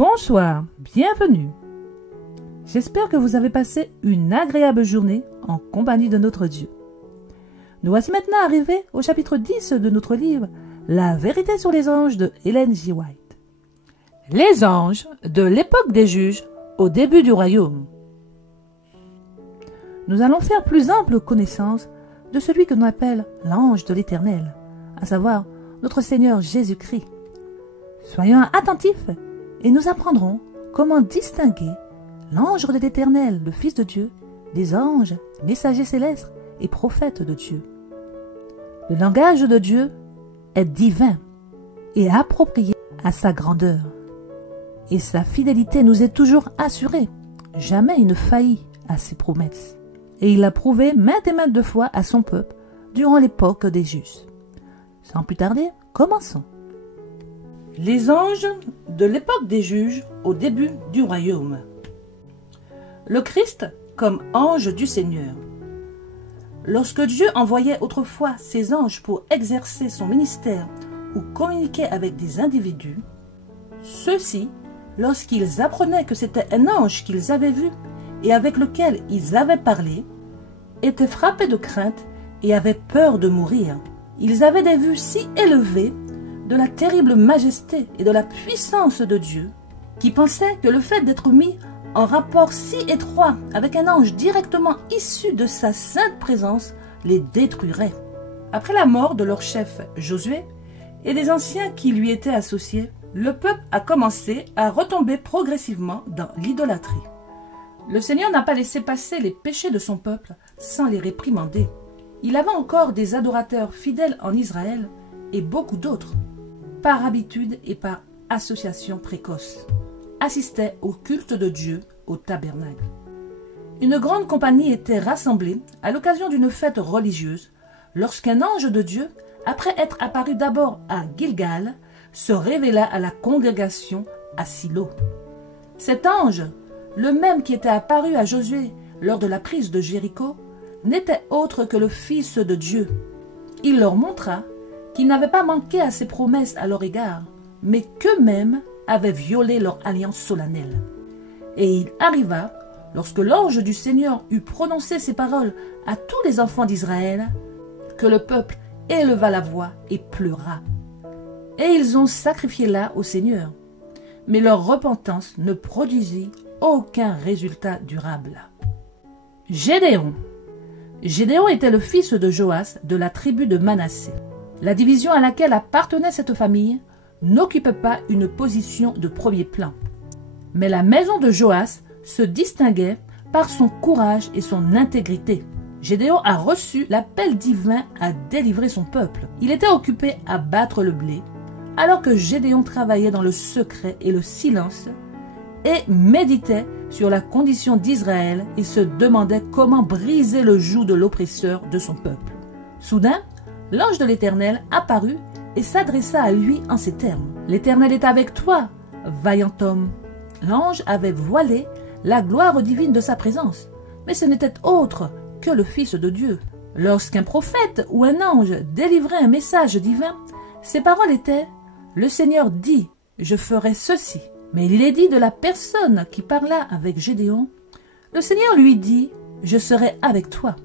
Bonsoir, bienvenue. J'espère que vous avez passé une agréable journée en compagnie de notre Dieu. Nous voici maintenant arrivés au chapitre 10 de notre livre « La vérité sur les anges » de Ellen G. White. Les anges de l'époque des juges au début du royaume. Nous allons faire plus ample connaissance de celui que l'on appelle l'ange de l'Éternel, à savoir notre Seigneur Jésus-Christ. Soyons attentifs et nous apprendrons comment distinguer l'ange de l'Éternel, le Fils de Dieu, des anges, messagers célestes et prophètes de Dieu. Le langage de Dieu est divin et approprié à sa grandeur. Et sa fidélité nous est toujours assurée. Jamais il ne faillit à ses promesses. Et il l'a prouvé maintes et maintes de fois à son peuple durant l'époque des justes. Sans plus tarder, commençons. Les anges de l'époque des juges au début du royaume. Le Christ comme ange du Seigneur. Lorsque Dieu envoyait autrefois ses anges pour exercer son ministère ou communiquer avec des individus, ceux-ci, lorsqu'ils apprenaient que c'était un ange qu'ils avaient vu et avec lequel ils avaient parlé, étaient frappés de crainte et avaient peur de mourir. Ils avaient des vues si élevées de la terrible majesté et de la puissance de Dieu, qui pensaient que le fait d'être mis en rapport si étroit avec un ange directement issu de sa sainte présence les détruirait. Après la mort de leur chef Josué et des anciens qui lui étaient associés, le peuple a commencé à retomber progressivement dans l'idolâtrie. Le Seigneur n'a pas laissé passer les péchés de son peuple sans les réprimander. Il avait encore des adorateurs fidèles en Israël et beaucoup d'autres, par habitude et par association précoce, assistaient au culte de Dieu au tabernacle. Une grande compagnie était rassemblée à l'occasion d'une fête religieuse lorsqu'un ange de Dieu, après être apparu d'abord à Gilgal, se révéla à la congrégation à Silo. Cet ange, le même qui était apparu à Josué lors de la prise de Jéricho, n'était autre que le Fils de Dieu. Il leur montra qu'il n'avait pas manqué à ses promesses à leur égard, mais qu'eux-mêmes avaient violé leur alliance solennelle. Et il arriva, lorsque l'ange du Seigneur eut prononcé ces paroles à tous les enfants d'Israël, que le peuple éleva la voix et pleura. Et ils ont sacrifié là au Seigneur. Mais leur repentance ne produisit aucun résultat durable. Gédéon. Gédéon était le fils de Joas de la tribu de Manassé. La division à laquelle appartenait cette famille n'occupait pas une position de premier plan. Mais la maison de Joas se distinguait par son courage et son intégrité. Gédéon a reçu l'appel divin à délivrer son peuple. Il était occupé à battre le blé, alors que Gédéon travaillait dans le secret et le silence et méditait sur la condition d'Israël et se demandait comment briser le joug de l'oppresseur de son peuple. Soudain, l'ange de l'Éternel apparut et s'adressa à lui en ces termes. « L'Éternel est avec toi, vaillant homme. » L'ange avait voilé la gloire divine de sa présence, mais ce n'était autre que le Fils de Dieu. Lorsqu'un prophète ou un ange délivrait un message divin, ses paroles étaient « Le Seigneur dit, je ferai ceci ». Mais il est dit de la personne qui parla avec Gédéon, le Seigneur lui dit « Je serai avec toi ».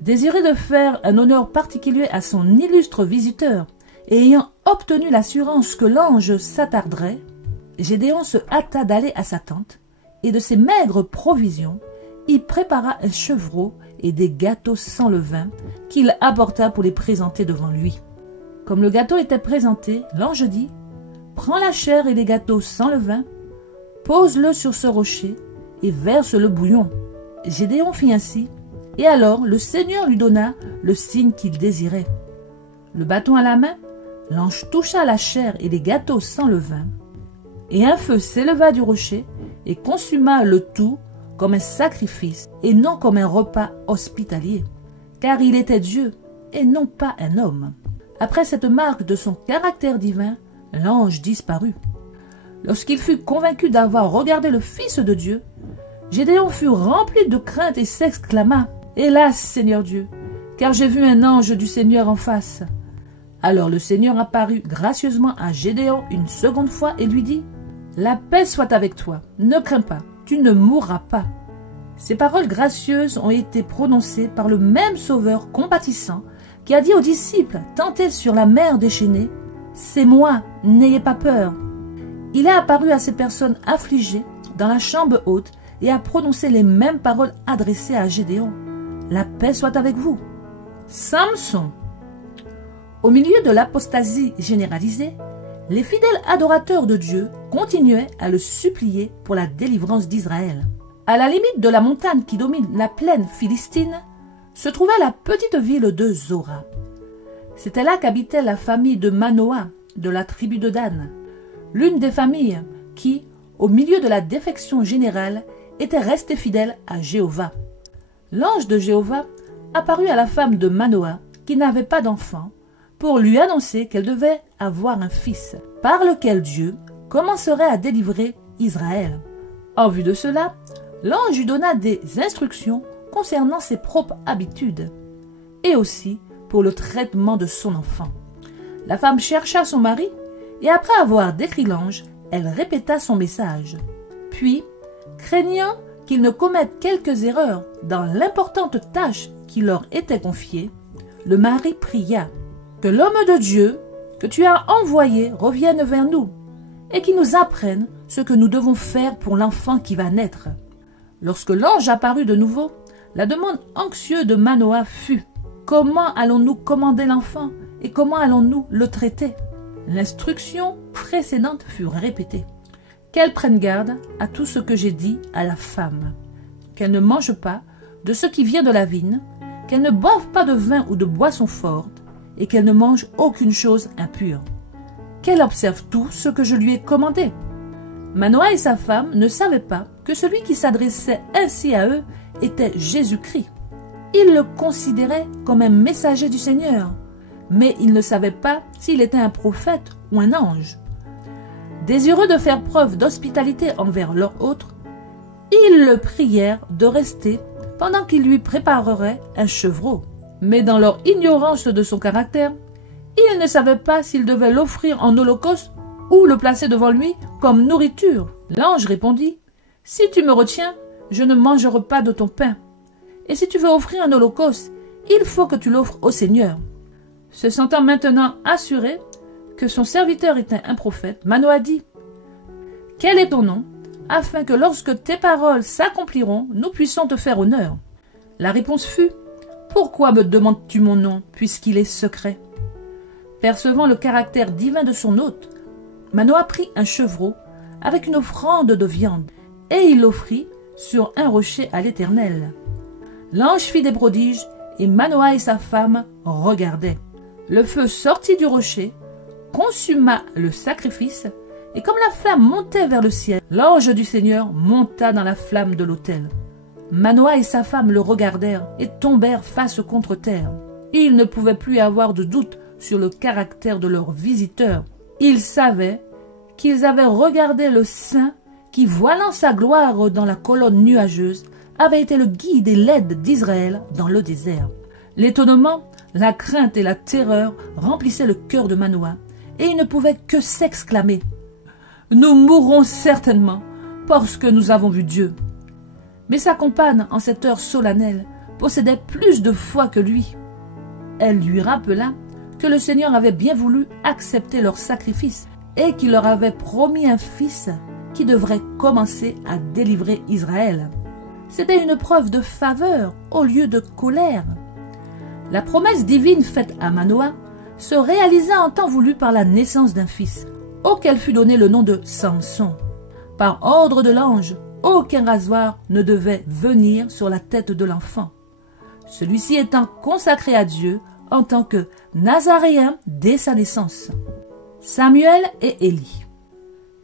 Désiré de faire un honneur particulier à son illustre visiteur et ayant obtenu l'assurance que l'ange s'attarderait, Gédéon se hâta d'aller à sa tente et de ses maigres provisions, il prépara un chevreau et des gâteaux sans levain qu'il apporta pour les présenter devant lui. Comme le gâteau était présenté, l'ange dit « Prends la chair et les gâteaux sans levain, pose-le sur ce rocher et verse le bouillon. » Gédéon fit ainsi, et alors le Seigneur lui donna le signe qu'il désirait. Le bâton à la main, l'ange toucha la chair et les gâteaux sans levain, et un feu s'éleva du rocher et consuma le tout comme un sacrifice et non comme un repas hospitalier, car il était Dieu et non pas un homme. Après cette marque de son caractère divin, l'ange disparut. Lorsqu'il fut convaincu d'avoir regardé le Fils de Dieu, Gédéon fut rempli de crainte et s'exclama « Hélas, Seigneur Dieu, car j'ai vu un ange du Seigneur en face. » Alors le Seigneur apparut gracieusement à Gédéon une seconde fois et lui dit La paix soit avec toi, ne crains pas, tu ne mourras pas. » Ces paroles gracieuses ont été prononcées par le même Sauveur compatissant qui a dit aux disciples tentés sur la mer déchaînée, « C'est moi, n'ayez pas peur. » Il est apparu à ces personnes affligées dans la chambre haute et a prononcé les mêmes paroles adressées à Gédéon. « La paix soit avec vous. » Samson. Au milieu de l'apostasie généralisée, les fidèles adorateurs de Dieu continuaient à le supplier pour la délivrance d'Israël. À la limite de la montagne qui domine la plaine philistine, se trouvait la petite ville de Zora. C'était là qu'habitait la famille de Manoah, de la tribu de Dan, l'une des familles qui, au milieu de la défection générale, était restée fidèle à Jéhovah. L'ange de Jéhovah apparut à la femme de Manoah, qui n'avait pas d'enfant, pour lui annoncer qu'elle devait avoir un fils, par lequel Dieu commencerait à délivrer Israël. En vue de cela, l'ange lui donna des instructions concernant ses propres habitudes, et aussi pour le traitement de son enfant. La femme chercha son mari, et après avoir décrit l'ange, elle répéta son message. Puis, craignant qu'ils ne commettent quelques erreurs dans l'importante tâche qui leur était confiée, le mari pria que l'homme de Dieu que tu as envoyé revienne vers nous et qu'il nous apprenne ce que nous devons faire pour l'enfant qui va naître. Lorsque l'ange apparut de nouveau, la demande anxieuse de Manoah fut « Comment allons-nous commander l'enfant et comment allons-nous le traiter ?» L'instruction précédente fut répétée. Qu'elle prenne garde à tout ce que j'ai dit à la femme, qu'elle ne mange pas de ce qui vient de la vigne, qu'elle ne boive pas de vin ou de boisson forte, et qu'elle ne mange aucune chose impure. Qu'elle observe tout ce que je lui ai commandé. Manoah et sa femme ne savaient pas que celui qui s'adressait ainsi à eux était Jésus-Christ. Ils le considéraient comme un messager du Seigneur, mais ils ne savaient pas s'il était un prophète ou un ange. Désireux de faire preuve d'hospitalité envers leur hôte, ils le prièrent de rester pendant qu'il lui préparerait un chevreau. Mais dans leur ignorance de son caractère, ils ne savaient pas s'ils devaient l'offrir en holocauste ou le placer devant lui comme nourriture. L'ange répondit, « Si tu me retiens, je ne mangerai pas de ton pain. Et si tu veux offrir un holocauste, il faut que tu l'offres au Seigneur. » Se sentant maintenant assuré que son serviteur était un prophète, Manoah dit, « Quel est ton nom, afin que lorsque tes paroles s'accompliront, nous puissions te faire honneur. » La réponse fut, « Pourquoi me demandes-tu mon nom, puisqu'il est secret ?» Percevant le caractère divin de son hôte, Manoah prit un chevreau avec une offrande de viande, et il l'offrit sur un rocher à l'Éternel. L'ange fit des prodiges, et Manoah et sa femme regardaient. Le feu sortit du rocher, consuma le sacrifice, et comme la flamme montait vers le ciel, l'ange du Seigneur monta dans la flamme de l'autel. Manoah et sa femme le regardèrent et tombèrent face contre terre. Ils ne pouvaient plus avoir de doute sur le caractère de leur visiteur. Ils savaient qu'ils avaient regardé le Saint qui, voilant sa gloire dans la colonne nuageuse, avait été le guide et l'aide d'Israël dans le désert. L'étonnement, la crainte et la terreur remplissaient le cœur de Manoah, et il ne pouvait que s'exclamer « Nous mourrons certainement, parce que nous avons vu Dieu. » Mais sa compagne, en cette heure solennelle, possédait plus de foi que lui. Elle lui rappela que le Seigneur avait bien voulu accepter leur sacrifice et qu'il leur avait promis un fils qui devrait commencer à délivrer Israël. C'était une preuve de faveur au lieu de colère. La promesse divine faite à Manoah se réalisa en temps voulu par la naissance d'un fils, auquel fut donné le nom de Samson. Par ordre de l'ange, aucun rasoir ne devait venir sur la tête de l'enfant, celui-ci étant consacré à Dieu en tant que nazaréen dès sa naissance. Samuel et Élie.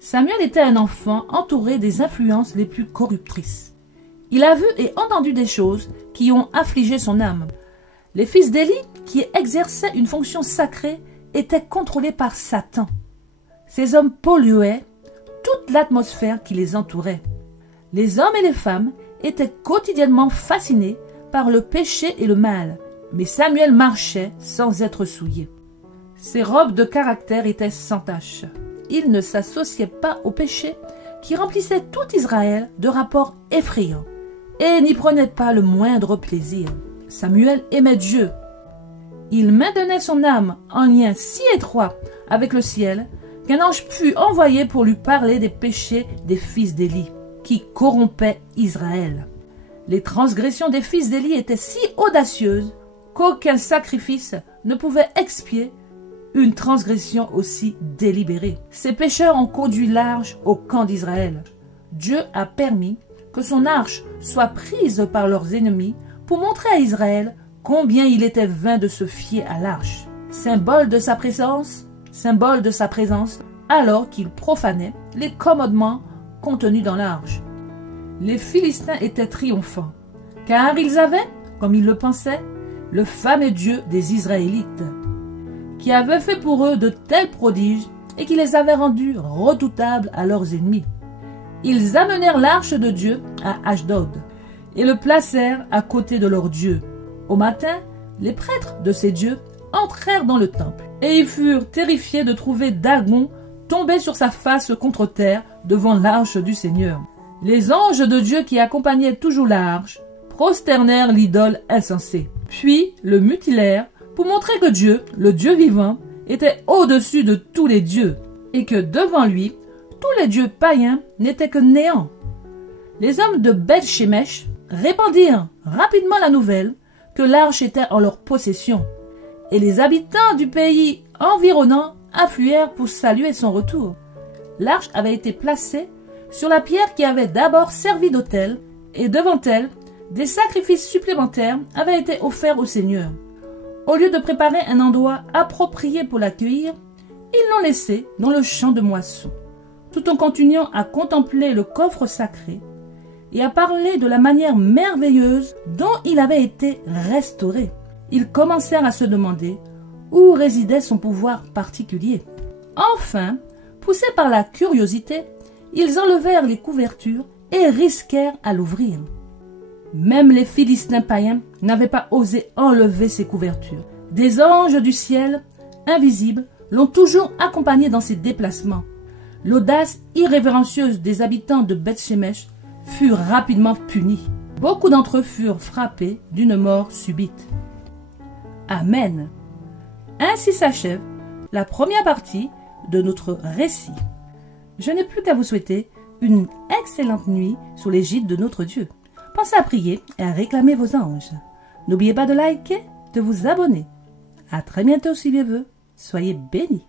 Samuel était un enfant entouré des influences les plus corruptrices. Il a vu et entendu des choses qui ont affligé son âme. Les fils d'Élie, qui exerçaient une fonction sacrée, étaient contrôlés par Satan. Ces hommes polluaient toute l'atmosphère qui les entourait. Les hommes et les femmes étaient quotidiennement fascinés par le péché et le mal, mais Samuel marchait sans être souillé. Ses robes de caractère étaient sans tache. il ne s'associait pas au péché qui remplissait tout Israël de rapports effrayants et n'y prenait pas le moindre plaisir. Samuel aimait Dieu. Il maintenait son âme en lien si étroit avec le ciel qu'un ange fut envoyé pour lui parler des péchés des fils d'Élie, qui corrompaient Israël. Les transgressions des fils d'Élie étaient si audacieuses qu'aucun sacrifice ne pouvait expier une transgression aussi délibérée. Ces pécheurs ont conduit l'arche au camp d'Israël. Dieu a permis que son arche soit prise par leurs ennemis pour montrer à Israël combien il était vain de se fier à l'arche, symbole de sa présence, alors qu'il profanait les commandements contenus dans l'arche. Les Philistins étaient triomphants, car ils avaient, comme ils le pensaient, le fameux Dieu des Israélites, qui avait fait pour eux de tels prodiges et qui les avait rendus redoutables à leurs ennemis. Ils amenèrent l'arche de Dieu à Ashdod et le placèrent à côté de leur Dieu. Au matin, les prêtres de ces dieux entrèrent dans le temple et ils furent terrifiés de trouver Dagon tombé sur sa face contre terre devant l'arche du Seigneur. Les anges de Dieu qui accompagnaient toujours l'arche prosternèrent l'idole insensée, puis le mutilèrent pour montrer que Dieu, le Dieu vivant, était au-dessus de tous les dieux et que devant lui, tous les dieux païens n'étaient que néant. Les hommes de Beth-Shemesh répandirent rapidement la nouvelle que l'arche était en leur possession, et les habitants du pays environnant affluèrent pour saluer son retour. L'arche avait été placée sur la pierre qui avait d'abord servi d'autel, et devant elle, des sacrifices supplémentaires avaient été offerts au Seigneur. Au lieu de préparer un endroit approprié pour l'accueillir, ils l'ont laissé dans le champ de moisson, tout en continuant à contempler le coffre sacré et à parler de la manière merveilleuse dont il avait été restauré. Ils commencèrent à se demander où résidait son pouvoir particulier. Enfin, poussés par la curiosité, ils enlevèrent les couvertures et risquèrent à l'ouvrir. Même les Philistins païens n'avaient pas osé enlever ces couvertures. Des anges du ciel, invisibles, l'ont toujours accompagné dans ses déplacements. L'audace irrévérencieuse des habitants de Beth-Shemesh fut rapidement punie. Beaucoup d'entre eux furent frappés d'une mort subite. Amen. Ainsi s'achève la première partie de notre récit. Je n'ai plus qu'à vous souhaiter une excellente nuit sous l'égide de notre Dieu. Pensez à prier et à réclamer vos anges. N'oubliez pas de liker, de vous abonner. À très bientôt si Dieu veut. Soyez bénis.